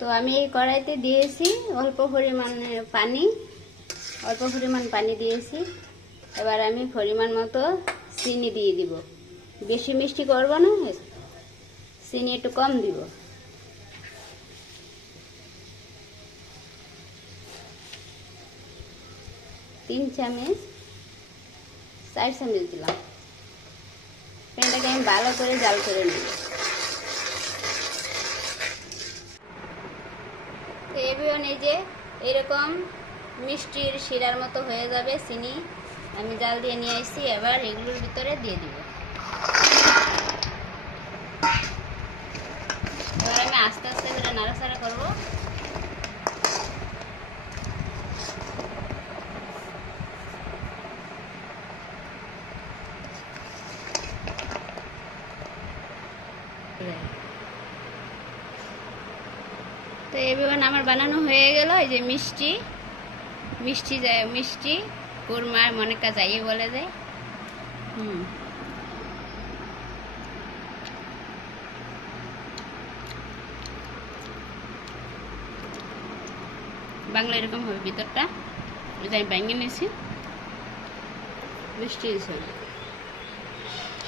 তো আমি এই কড়াইতে দিয়েছি অল্প পরিমাণে পানি, অল্প পরিমাণ পানি দিয়েছি। এবার আমি পরিমাণ মতো চিনি দিয়ে দিব। বেশি মিষ্টি করব না, চিনি একটু কম দিব। তিন চামচ, চার চামচ দিলাম। এটাকে আমি ভালো করে জাল করে নেব। এবার এই যে এরকম মিষ্টির শিরার মতো হয়ে যাবে, চিনি আমি জাল দিয়ে নিয়ে আসছি এবার এগুলোর ভিতরে দিয়ে দিব। এবার আমি আস্তে আস্তে করে নাড়াচাড়া করব তো এবার আমার বানানো হয়ে গেল, এই যে মিষ্টি। মিষ্টি যায়, মিষ্টি কুরমা মনে কা যাইয়ে বলে যায়। হুম। বাংলা এরকম হবে ভিতরটা। আমি ব্যাঙ্গে নিয়েছি। মিষ্টি হয়েছে।